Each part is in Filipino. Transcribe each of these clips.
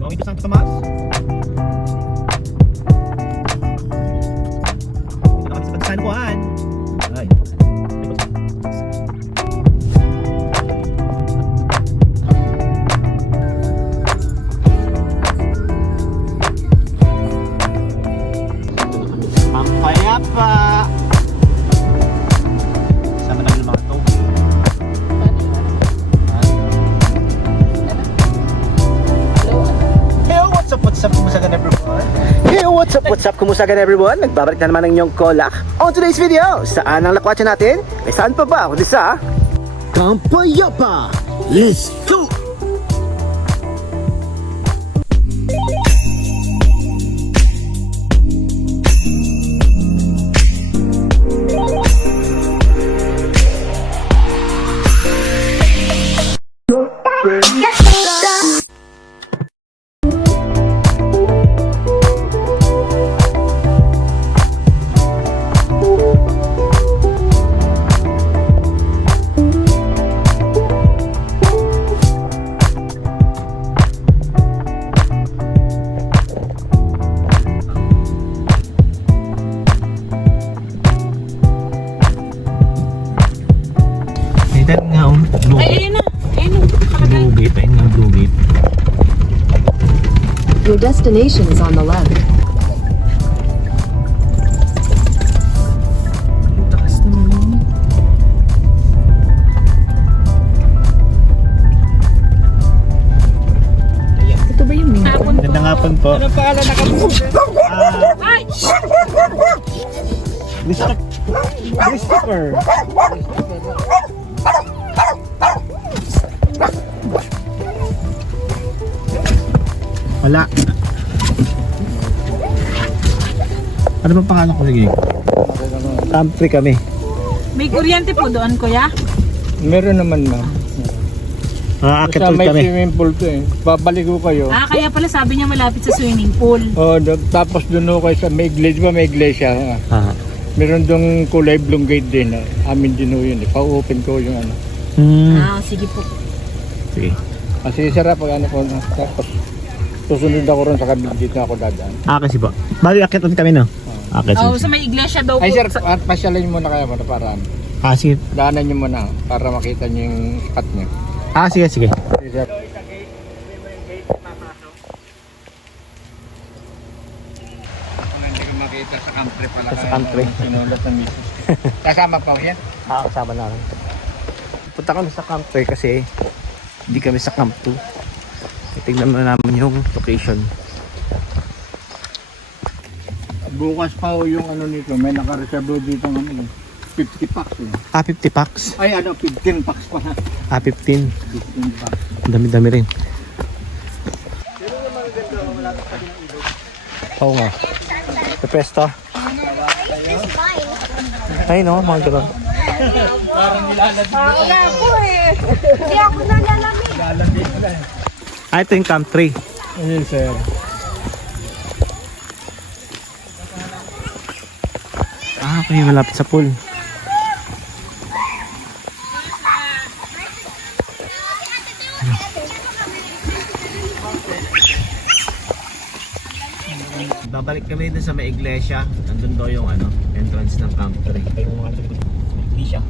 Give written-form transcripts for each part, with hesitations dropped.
Going to Santo Tomas. Dito na kami sa San Juan. Ay. Ang payapa. Sama namin mga to. What's up, kumusta everyone? Nagbabalik na naman ang inyong kolak. On today's video, saan ang lakwatsa natin? Eh saan pa ba? Kundi sa Kampayapa! Let's go! Your destination is on the left. Takas naman yun. Ito ba yung main? Magandang hapon po. Ano pangalan na kapo? Christopher. Wala. Ano bang pangalan ko lagi? Country kami. May kuryente po doon, kuya? Meron naman, ma'am. Aakit Basta ulit may kami. swimming pool to eh. Babalik ko kayo. Kaya pala sabi niya malapit sa swimming pool. Tapos doon ho kayo sa may iglesia, may iglesia. Ah. Meron doon kulay blue gate din. Amin din ho yun eh. Pa-open ko yung ano. Sige po. Sige. Kasi sarap pag ano ko. Tapos susunod ako ron sa kabila dito ako dadaan. Kasi po. Bali, akit ulit kami, no? Akit. Sa may iglesia daw po. Ay sir, pasyalan nyo muna kayo muna para ano. Sige. Daanan nyo muna para makita nyo yung spot nyo. Sige, sige. Sige, sir. Hindi ko makita sa country pala. Sa country. Sinulat na misis. Kasama pa yan? Kasama na lang. Punta kami sa Camp 3 kasi hindi kami sa Camp 2. Tingnan muna namin yung location. Bukas pa ho yung ano nito, may naka-reserve dito ng ano, 50 packs eh. 50 packs. Ay ano, 15 packs pa na. 15. 15 packs. Dami-dami rin. Oo nga. Sa pesto. Ay no, mga gano'n. Wala po eh. Hindi ako nalalamig. Ito yung Camp 3. Ayun sir. Okay, malapit sa pool. Babalik kami dun sa may iglesia. Nandun daw yung entrance ng Camp 3. Ay, yung mga iglesia.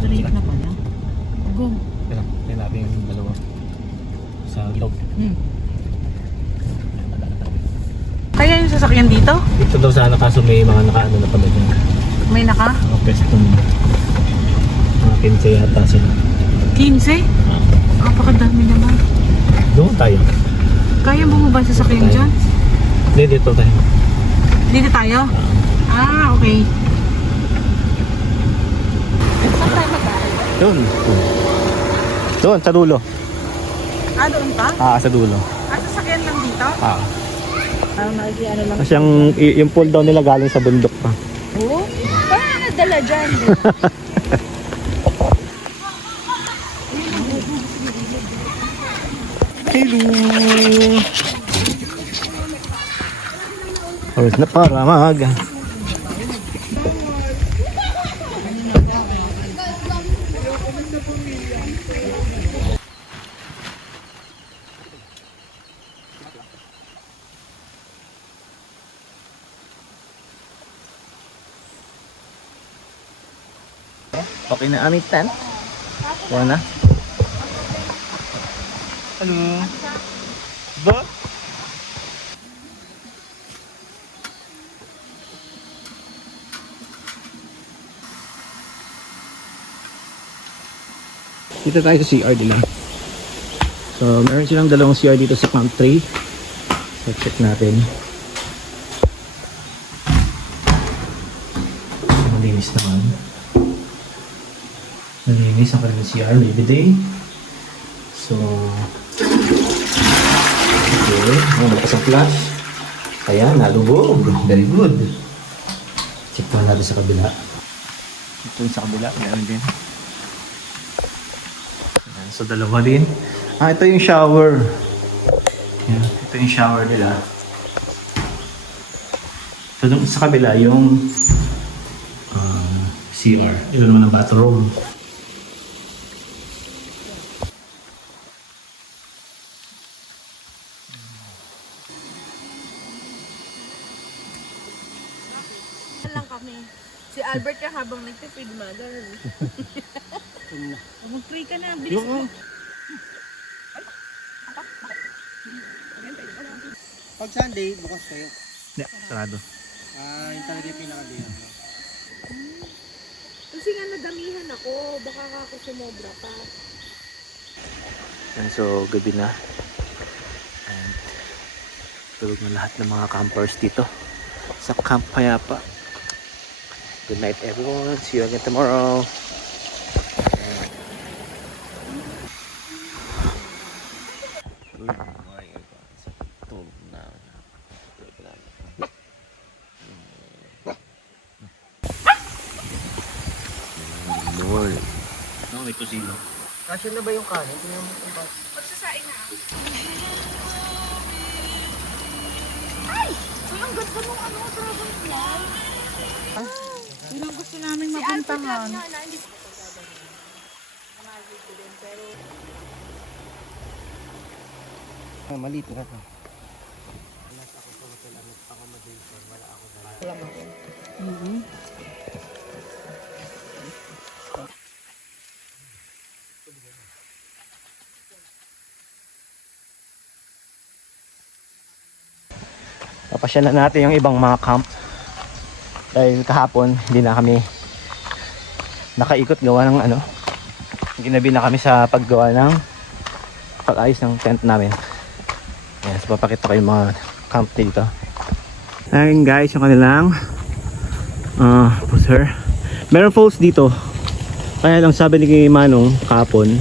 Trip na pala. Go. Teka, tingnan natin yung dalawa. Sa loob. Kaya yung sasakyan dito? Dito daw sana kaso may mga nakaano na pala dyan. May naka? Mga pwesto nila. Mga 15 yata sila. 15? Napakadami naman. Doon tayo. Kaya bumaba sa sasakyan Tayo. dyan? Hindi, dito tayo. Dito tayo? Okay. Saan tayo mag-aaral? Doon. Doon, sa dulo. Doon pa? Sa dulo. Sasakyan lang dito? Ano lang. Kasi yung pool daw nila galing sa bundok pa. Oo? Paano nadala dyan? Hello! Oras na para mag Okay na aming tent. Kuha na. Hello. Ba? Dito tayo sa CR nila. So, meron silang dalawang CR dito sa Camp 3. So, check natin. Malinis naman. Malinis ang kanilang CR, maybe day. So, okay. Malakas ang flash. Ayan, nalubog. Very good. Check pa natin sa kabila. Ito yung sa kabila, meron din. Ayan, so, dalawa din. Ito yung shower. Ayan, ito yung shower nila. So, dun sa kabila, yung CR. Ito naman ang bathroom. lang kami. Si Albert ka habang nagtipid mother. Mag-pray ka na, bilis mo. Pag Sunday, bukas kayo. Yeah, sarado. Yung talaga yung pinaka-day. Kasi nga nadamihan ako, baka ako sumobra pa. And so, gabi na. And tulog na lahat ng mga campers dito sa Camp Payapa. Good night everyone. See you again tomorrow. Good morning everyone. Tulog na. Tulog na. Good morning. No, may kusino. Kasya na ba yung kanin? Tingnan mo kung bakit. Pagsasaing na. Ang ganda nung ano, dragonfly. Yun ang gusto namin Si Albert mapuntahan. lang yun, hindi Maliit na ka. Papasyalan natin yung ibang mga camp dahil kahapon hindi na kami nakaikot gawa ng ano, ginabi na kami sa paggawa ng pag-ayos ng tent namin. Ayan, so papakita ko yung mga camp dito. Ayan guys, yung kanilang poster. Meron falls dito, kaya lang sabi ni Manong kahapon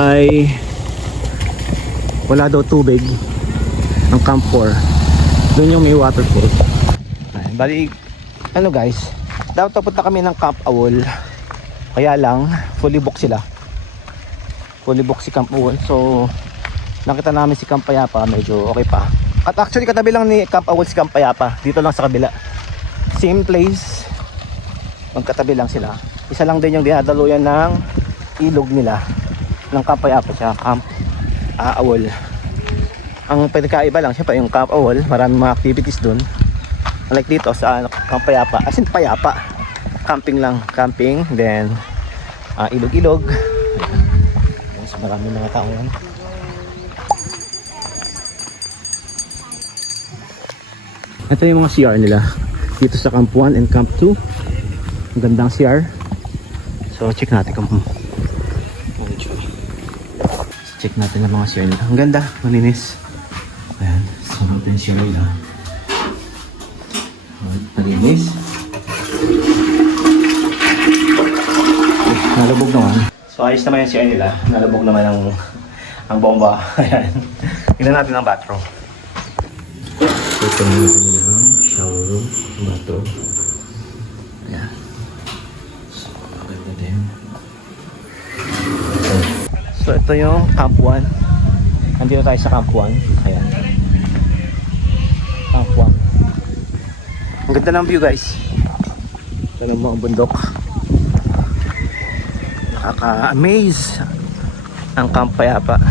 ay wala daw tubig ang Camp 4. Doon yung may waterfall. Ay, bali, ano guys, dapat papunta kami ng Camp Awol. Kaya lang, fully book sila. Fully book si Camp Awol. So, nakita namin si Camp Payapa, medyo okay pa. At actually, katabi lang ni Camp Awol si Camp Payapa. Dito lang sa kabila. Same place. Magkatabi lang sila. Isa lang din yung dinadaluyan ng ilog nila. Ng Camp Payapa siya, Camp Awol. Ang pagkaiba lang syempre yung Camp Awol, maraming mga activities doon. Like dito sa Camp Payapa, as in Payapa. Camping lang, camping, then ilog-ilog. So, maraming mga tao yan. Ito yung mga CR nila dito sa Camp 1 and Camp 2. Ang gandang CR. So check natin kung check natin ang mga CR nila. Ang ganda, malinis. Ayan, so natin yung CR nila. Malinis. Nalubog naman. So ayos naman yung CR nila. Nalubog naman ang bomba. Ayan. Tignan natin ang bathroom. So ito yung shower room, bathroom. Ayan. So maganda din. So ito yung Camp 1. Nandito tayo sa Camp 1. Ayan. Camp 1. Ang ganda ng view guys. Ito ng mga bundok. Nakaka-amaze ang Camp Payapa.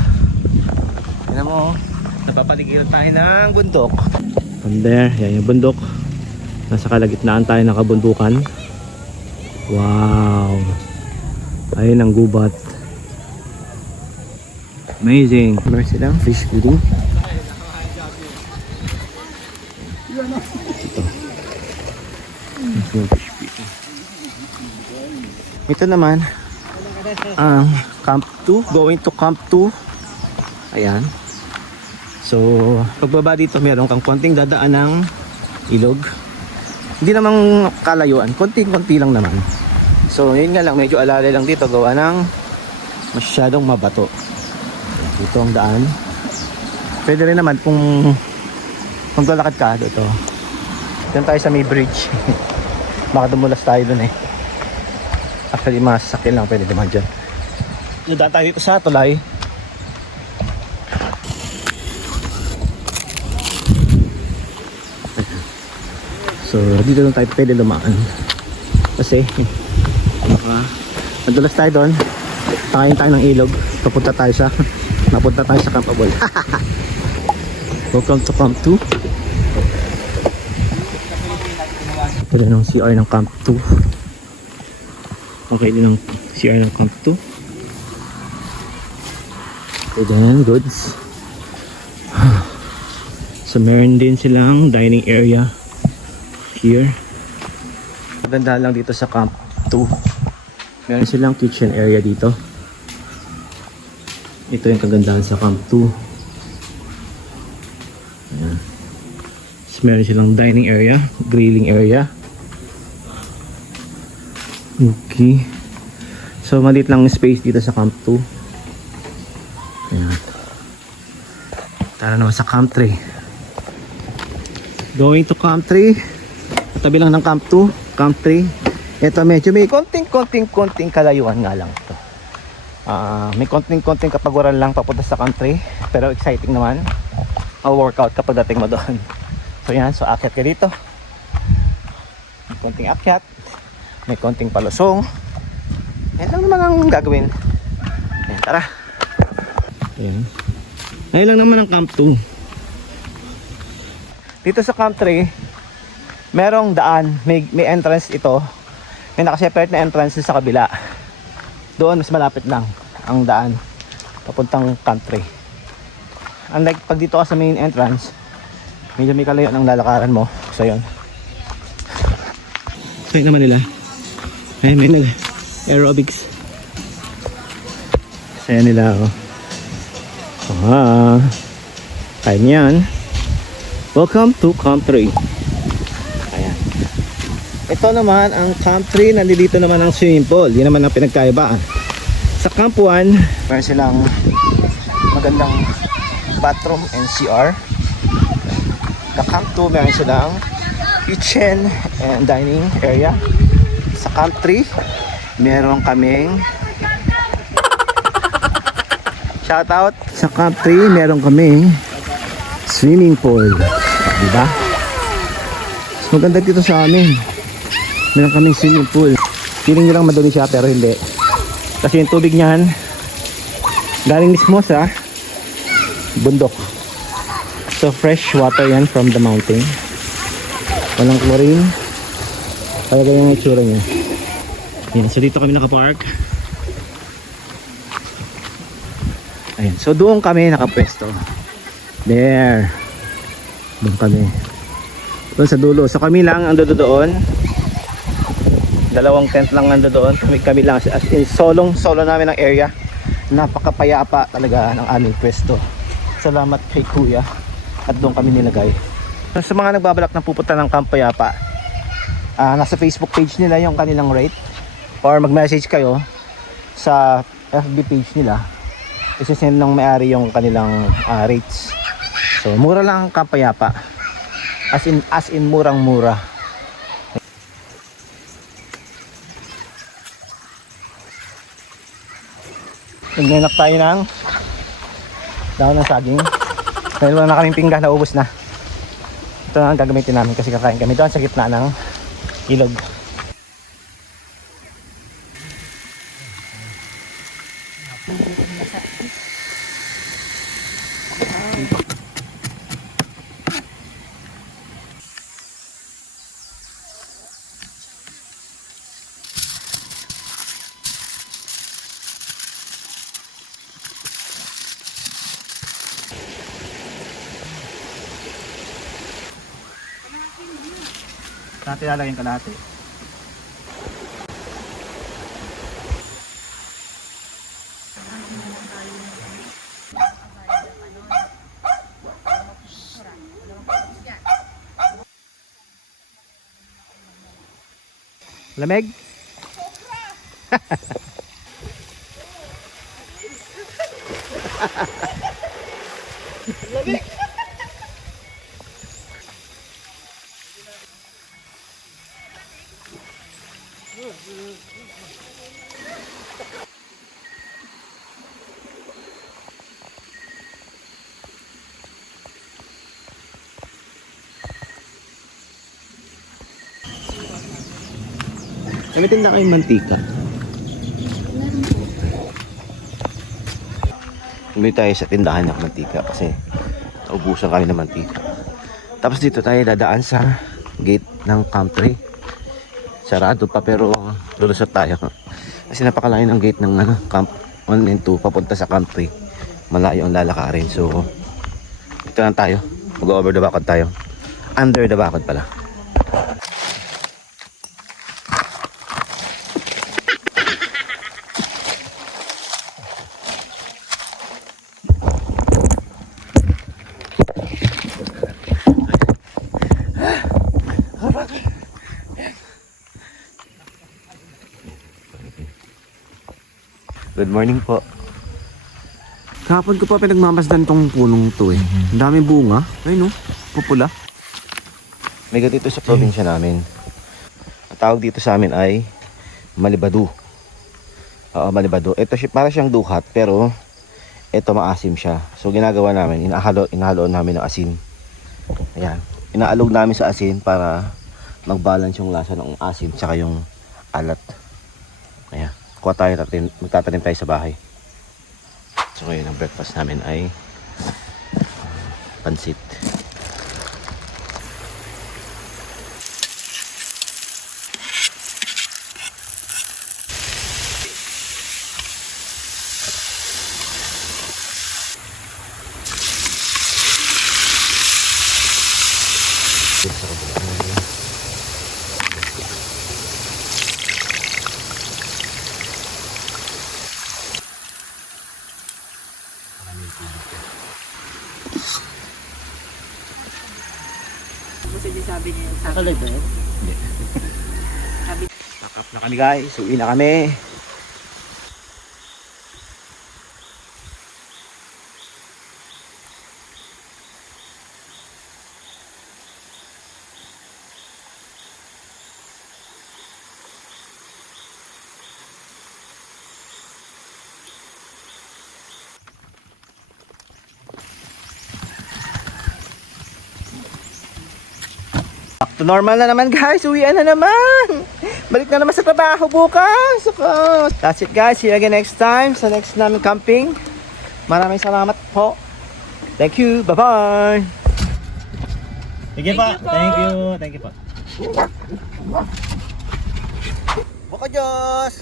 Tignan mo, napapaligiran tayo ng bundok. From there, yan yung bundok. Nasa kalagitnaan tayo ng kabundukan. Wow. Ayun ang gubat. Amazing. Meron silang fish feeding. Ito. Fish feeding. Ito naman ang Camp 2. Going to Camp 2. Ayan. So, pagbaba dito meron kang konting dadaan ng ilog. Hindi namang kalayuan. Konting-konti lang naman. So, yun nga lang. Medyo alala lang dito. Gawa ng masyadong mabato. Dito ang daan. Pwede rin naman kung maglalakad ka dito. Diyan tayo sa may bridge. Baka dumulas tayo dun eh. Actually, mga sasakyan lang pwede naman dyan. Daan tayo dito sa tulay. So, dito lang tayo pwede lumaan. Kasi, nadulas tayo doon. Takayin tayo ng ilog. Napunta tayo sa Camp Abol. Welcome to Camp 2. Pwede ng CR ng Camp 2. Okay din ng CR ng Camp 2. Pwede yan, goods. So meron din silang dining area here. Maganda lang dito sa Camp 2. Meron silang kitchen area dito. Ito yung kagandahan sa Camp 2. Ayan. So, meron silang dining area, grilling area. Okay. So maliit lang space dito sa Camp 2. Ayan. Tara naman sa Camp 3. Going to Camp 3. Tabi lang ng Camp 2, Camp 3. Ito medyo may konting kalayuan nga lang ito. May konting kapagwaran lang papunta sa Camp 3. Pero exciting naman. Workout kapag dating mo doon. So yan, so akyat ka dito. May konting akyat. May konting palusong. Yan lang naman ang gagawin. Yan, tara. Ayan. Ayun lang naman ang Camp 2. Dito sa Camp 3, merong daan. May entrance ito. May nakaseparate na entrance sa kabila. Doon mas malapit lang ang daan papuntang Camp 3. Unlike pag dito ka sa main entrance, medyo may kalayo ng lalakaran mo. So yun. So yun naman nila. Ayun, may nag-aerobics. Saya nila ako. Ayun yan. Welcome to Camp 3. Ayan. Ito naman ang Camp 3. Nandito naman ang swimming pool. Yan naman ang pinagkaibaan. Sa Camp 1, meron silang magandang bathroom and CR. Sa Camp 2, meron silang kitchen and dining area. Sa Camp 3, meron kaming shoutout. Sa Camp 3, meron kaming swimming pool. Diba? So, maganda dito sa amin. Meron kaming swimming pool. Feeling nyo lang madumi siya pero hindi. Kasi yung tubig niyan galing mismo sa bundok. So fresh water yan from the mountain. Walang chlorine. Talaga yung itsura niya. Yan. So dito kami nakapark. Ayan. So doon kami nakapwesto. There. Doon kami. Doon sa dulo. So kami lang ang doon. Dalawang tent lang ando doon. Kami lang as in solo namin ang area. Napakapayapa talaga ng aming pwesto. Salamat kay Kuya at doon kami nilagay. Sa mga nagbabalak na pupunta ng Camp Payapa, nasa Facebook page nila yung kanilang rate, or mag-message kayo sa FB page nila. Isasend ng may-ari yung kanilang rates. So mura lang ang Camp Payapa. As in murang-mura. Nagnanak tayo ng dahon ng saging. Dahil wala na kaming pinggan, naubos na. Ito na ang gagamitin namin kasi kakain kami doon sa gitna ng ilog. Natin lalagyan kalahati. Lamig? Gamitin na kayong mantika. Bumili tayo sa tindahan ng mantika kasi naubusan kami ng mantika. Tapos dito tayo dadaan sa gate ng country. Sarado pa pero lulusot tayo. Kasi napakalayo ng gate ng camp 1 and 2 papunta sa country. Malayo ang lalakarin. So dito lang tayo. Mag-over the bakod tayo. Under the bakod pala. Good morning po. Kahapon ko pa pinagmamasdan tong punong to eh. Ang daming bunga. Ayun no, pupula. May ganito sa probinsya namin. Ang tawag dito sa amin ay malibadu. Oo, malibadu. Ito para siyang duhat pero ito maasim siya. So ginagawa namin, inahaloon namin ng asin. Ayan. Inaalog namin sa asin para mag-balance yung lasa ng asin tsaka yung alat. Ayan. Kuha tayo natin, magtatanim tayo sa bahay. So ngayon ang breakfast namin ay pansit. Sabi niya yung sabi. Talaga? Hindi. Pack up na kami guys. Uwi na kami. Back to normal na naman guys, uwian na naman. Balik na naman sa trabaho bukas. That's it guys, see you again next time sa next namin camping. Maraming salamat po. Thank you, bye bye. Sige pa, thank you po. Baka Diyos!